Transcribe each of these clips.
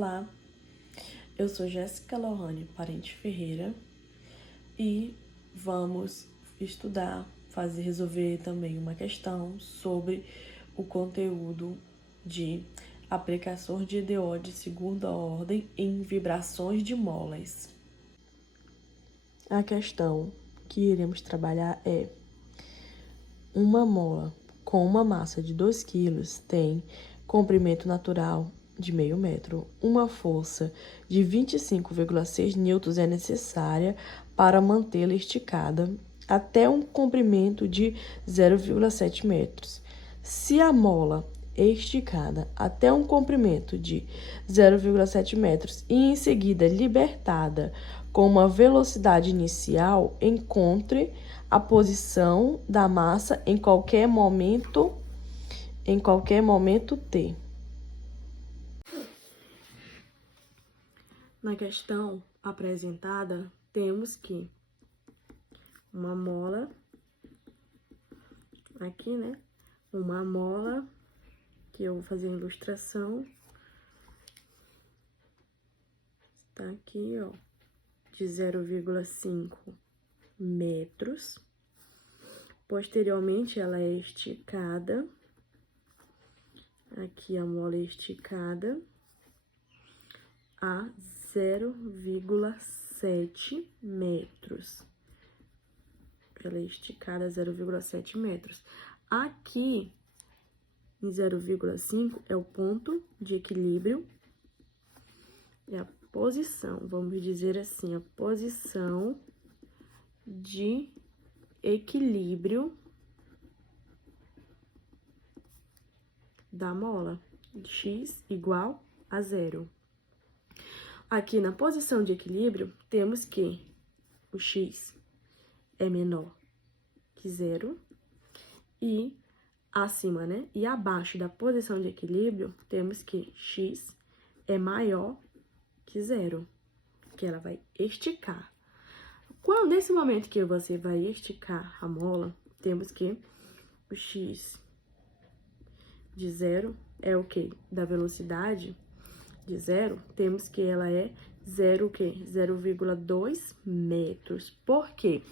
Olá, eu sou Jéssica Lohane Parente Ferreira e vamos estudar, resolver também uma questão sobre o conteúdo de aplicações de EDO de segunda ordem em vibrações de molas. A questão que iremos trabalhar é: uma mola com uma massa de 2 kg tem comprimento natural de meio metro. Uma força de 25,6 newtons é necessária para mantê-la esticada até um comprimento de 0,7 metros. Se a mola é esticada até um comprimento de 0,7 metros e em seguida libertada com uma velocidade inicial, encontre a posição da massa em qualquer momento t. Na questão apresentada, temos que uma mola, aqui, né? Uma mola, que eu vou fazer a ilustração. Tá aqui, ó, de 0,5 metros. Posteriormente, ela é esticada. Aqui a mola é esticada a 0,7 metros. Ela é esticada a 0,7 metros. Aqui, em 0,5, é o ponto de equilíbrio. É a posição, vamos dizer assim, a posição de equilíbrio da mola. X igual a 0. Aqui na posição de equilíbrio, temos que o X é menor que 0 e acima, né? E abaixo da posição de equilíbrio, temos que X é maior que 0, que ela vai esticar. Nesse momento que você vai esticar a mola, temos que o X de 0 é o quê? Da velocidade de 0, temos que ela é 0,2 metros. Por quê?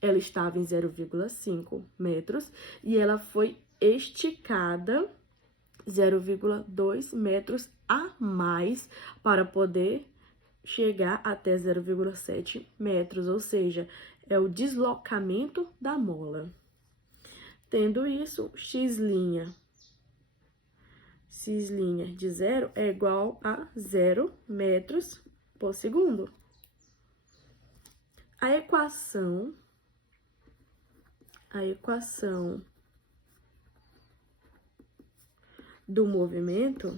Ela estava em 0,5 metros e ela foi esticada 0,2 metros a mais para poder chegar até 0,7 metros, ou seja, é o deslocamento da mola. Tendo isso, x' de 0 é igual a 0 metros por segundo. A equação do movimento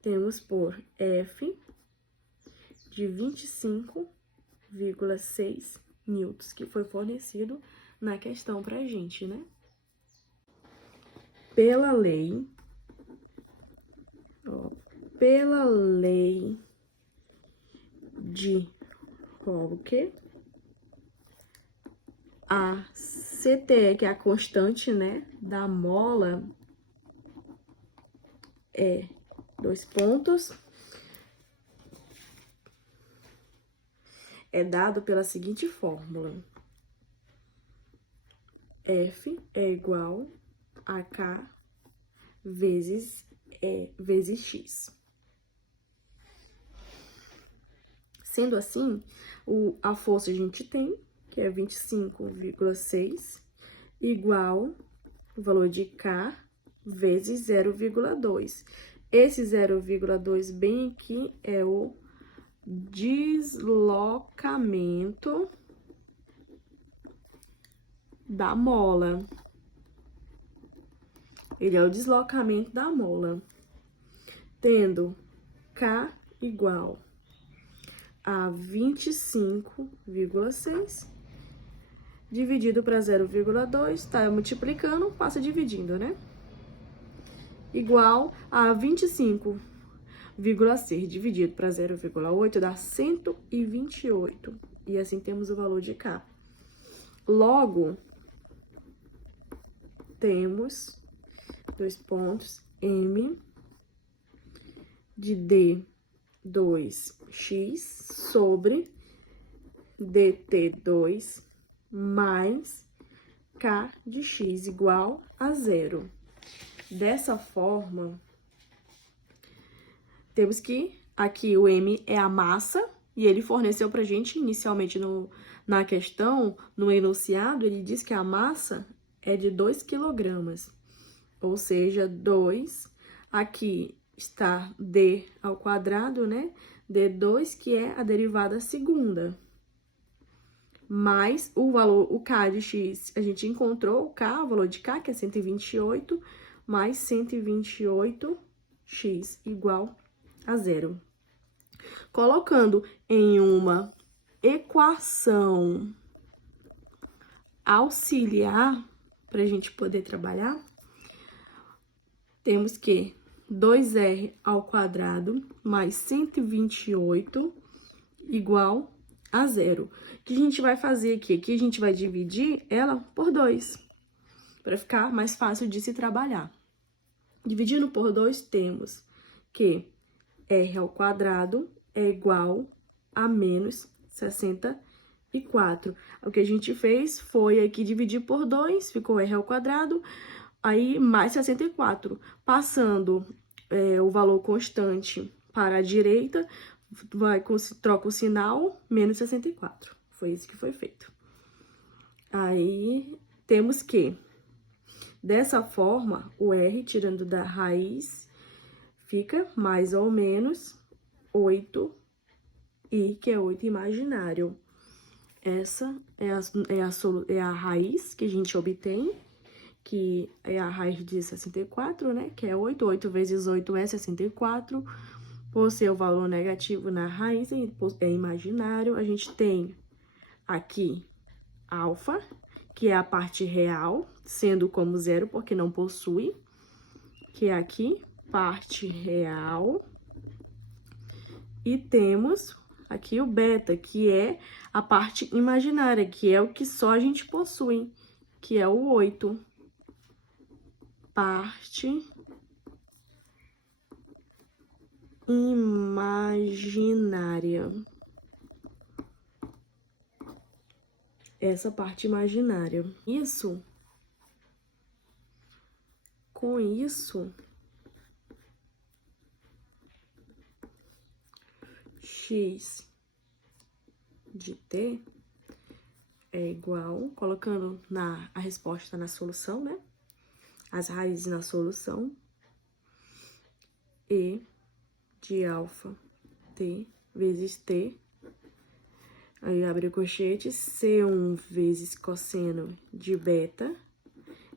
temos por F de 25,6 newtons, que foi fornecido na questão pra gente, né? Pela lei de Hooke, a CTE, que é a constante, né, da mola, é 2 pontos, é dado pela seguinte fórmula: F é igual a K vezes X. Sendo assim, a força a gente tem, que é 25,6, igual o valor de K vezes 0,2. Esse 0,2 bem aqui é o deslocamento da mola. Ele é o deslocamento da mola. Tendo K igual a 25,6 dividido para 0,2, tá multiplicando, passa dividindo, né? Igual a 25,6 dividido para 0,8 dá 128. E assim temos o valor de K. Logo, temos 2 pontos M de D2x sobre DT2 mais K de x igual a zero. Dessa forma, temos que aqui o M é a massa, e ele forneceu pra gente inicialmente na questão, no enunciado, ele diz que a massa é de 2 quilogramas. Ou seja, 2, aqui está D ao quadrado, né? D2, que é a derivada segunda. Mais o valor, o K de X, a gente encontrou o K, o valor de K, que é 128, mais 128x igual a zero. Colocando em uma equação auxiliar, para a gente poder trabalhar, temos que 2r ao quadrado mais 128 igual a zero. O que a gente vai fazer aqui? Aqui a gente vai dividir ela por 2, para ficar mais fácil de se trabalhar. Dividindo por 2, temos que r ao quadrado é igual a menos 64. O que a gente fez foi aqui dividir por 2, ficou r ao quadrado, aí mais 64. Passando o valor constante para a direita, troca o sinal, menos 64. Foi isso que foi feito. Aí, temos que, dessa forma, o R, tirando da raiz, fica mais ou menos 8, que é 8 imaginário. Essa é a raiz que a gente obtém, que é a raiz de 64, né? Que é 8. 8 vezes 8 é 64. Por ser o valor negativo na raiz, é imaginário. A gente tem aqui alfa, que é a parte real, sendo como zero, porque não possui. Que é aqui, parte real. E temos aqui o beta, que é a parte imaginária, que é o que só a gente possui, que é o 8. Parte imaginária. Essa parte imaginária. Com isso, x de t é igual, colocando a resposta na solução, né? As raízes na solução, E de alfa t vezes t, aí abre o colchete, C1 vezes cosseno de beta,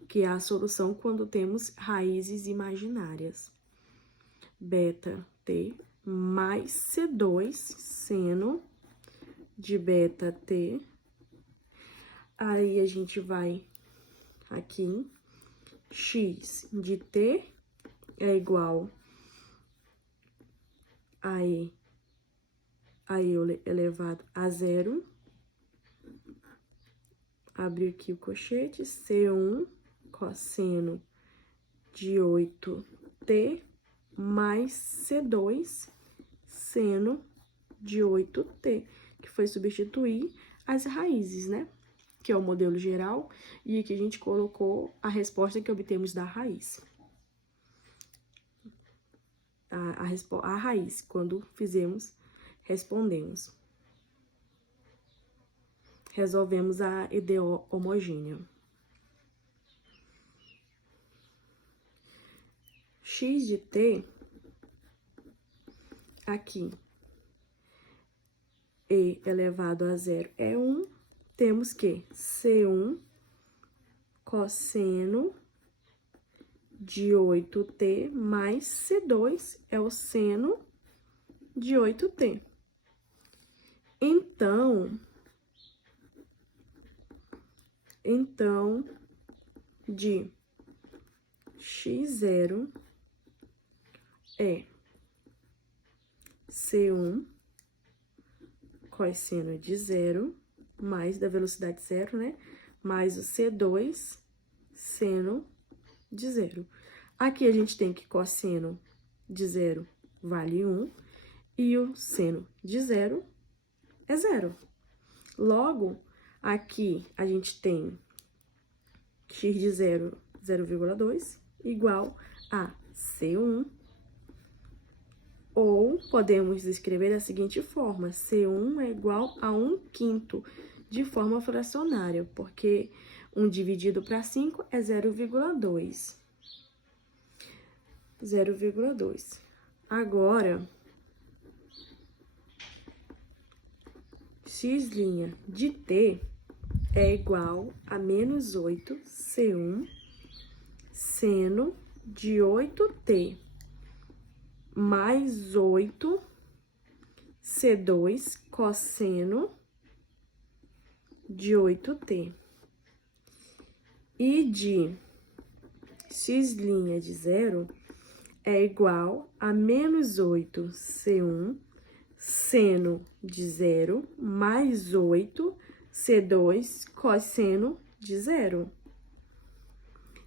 que é a solução quando temos raízes imaginárias. Beta t mais C2 seno de beta t. Aí a gente vai aqui, x de t é igual a e elevado a zero. Abre aqui o colchete, C1 cosseno de 8t mais C2 seno de 8t, que foi substituir as raízes, né? Que é o modelo geral, e aqui a gente colocou a resposta que obtemos da raiz. A raiz, quando respondemos. Resolvemos a EDO homogênea. X de t, aqui, e elevado a zero é 1, temos que C1 cosseno de 8t mais C2 é o seno de 8t. Então, de x0 é C1 cosseno de 0, mais da velocidade 0, né? Mais o C2 seno de 0. Aqui a gente tem que cosseno de 0 vale 1 e o seno de 0 é 0. Logo, aqui a gente tem x de 0, 0,2, igual a C1, ou podemos escrever da seguinte forma, C1 é igual a 1/5 de forma fracionária, porque 1 dividido para 5 é 0,2. 0,2. Agora, x' de t é igual a menos 8 C1 seno de 8t mais 8 C2 cosseno de 8t. E de x' de 0 é igual a menos 8 C1 seno de 0 mais 8 C2 cosseno de 0.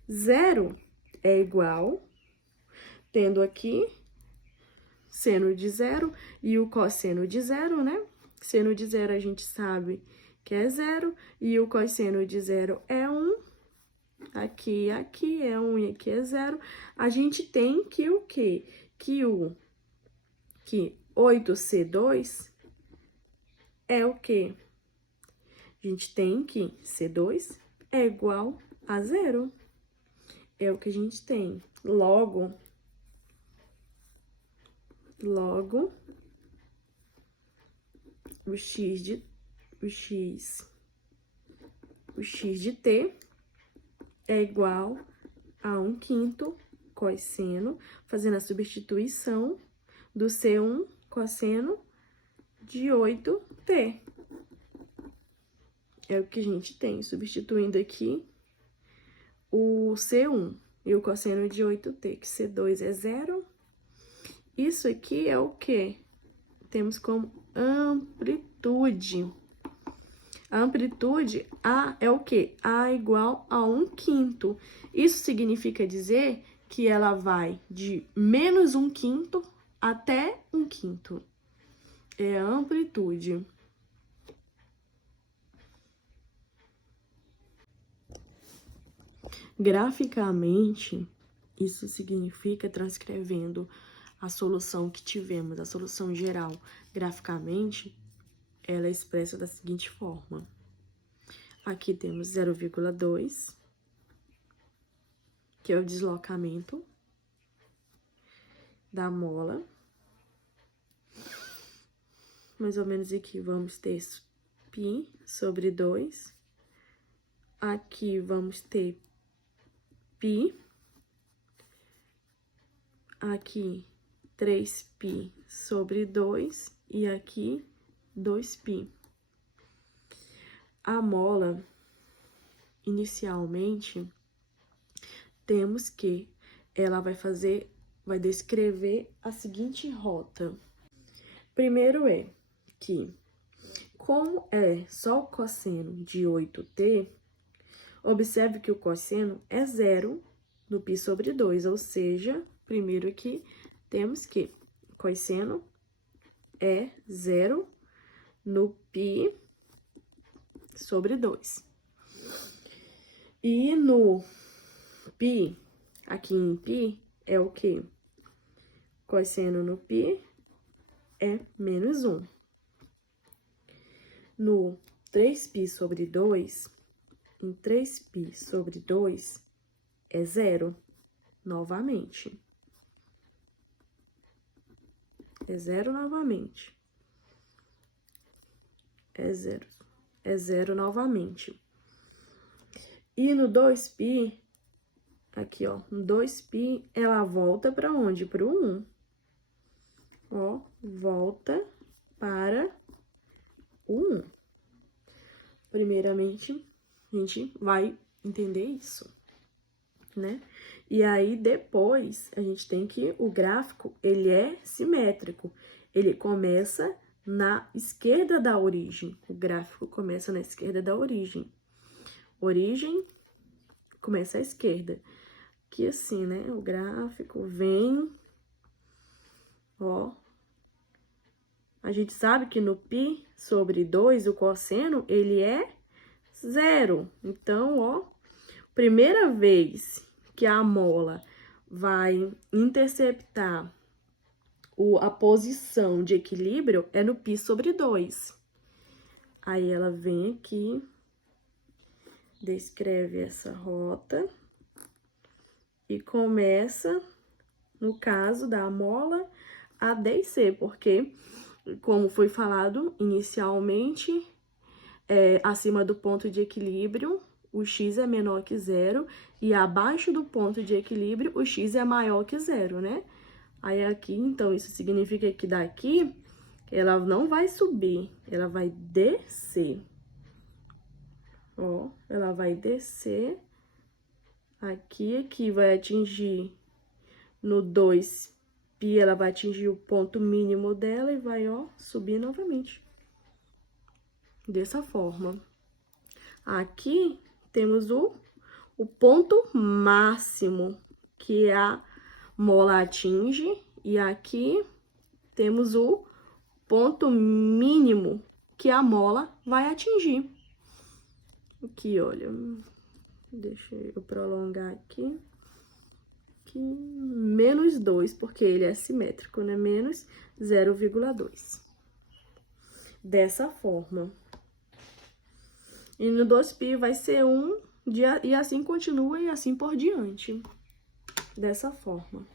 0 é igual, tendo aqui seno de 0 e o cosseno de 0, né? Seno de 0 a gente sabe que é 0 e o cosseno de 0 é 1. Aqui é 1 e aqui é 0. A gente tem que o quê? Que 8C2 é o quê? A gente tem que C2 é igual a 0. É o que a gente tem. Logo, o x de t é igual a 1/5 cosseno, fazendo a substituição do C1 cosseno de 8t. É o que a gente tem, substituindo aqui o C1 e o cosseno de 8t, que C2 é 0. Isso aqui é o quê? Temos como amplitude. A amplitude A é o quê? A igual a 1/5. Isso significa dizer que ela vai de menos 1/5 até 1/5. É a amplitude. Graficamente, isso significa, transcrevendo a solução que tivemos, a solução geral, graficamente, ela é expressa da seguinte forma. Aqui temos 0,2, que é o deslocamento da mola. Mais ou menos aqui vamos ter π sobre 2. Aqui vamos ter π. Aqui 3π sobre 2 e aqui 2π. A mola, inicialmente, temos que ela vai descrever a seguinte rota. Primeiro é que, como é só o cosseno de 8t, observe que o cosseno é 0 no π sobre 2, ou seja, primeiro aqui, temos que cosseno é 0 no π sobre 2. E no π, aqui em π, é o quê? Cosseno no π é menos 1. No 3π sobre 2, em 3π sobre 2 é 0, novamente. É 0 novamente. É 0. É 0 novamente. E no 2π, aqui, ó, no 2π, ela volta para onde? Para o 1. Ó, volta para o 1. Primeiramente, a gente vai entender isso, né? E aí, depois, a gente tem que... O gráfico, ele é simétrico. Ele começa na esquerda da origem. O gráfico começa na esquerda da origem. Origem começa à esquerda. Aqui assim, né? O gráfico vem Ó. A gente sabe que no π sobre 2, o cosseno, ele é 0. Então, ó, primeira vez que a mola vai interceptar a posição de equilíbrio é no π sobre 2. Aí, ela vem aqui, descreve essa rota e começa, no caso da mola, a descer, porque, como foi falado inicialmente, acima do ponto de equilíbrio, o x é menor que 0, e abaixo do ponto de equilíbrio, o x é maior que 0, né? Aí, aqui, então, isso significa que daqui, ela não vai subir, ela vai descer. Ó, ela vai descer aqui vai atingir no 2π, ela vai atingir o ponto mínimo dela e vai, ó, subir novamente. Dessa forma. Aqui temos o ponto máximo que a mola atinge, e aqui temos o ponto mínimo que a mola vai atingir. Aqui, olha, deixa eu prolongar aqui. Menos 2, porque ele é simétrico, né? Menos 0,2. Dessa forma. E no 2π vai ser 1, e assim continua, e assim por diante. Dessa forma.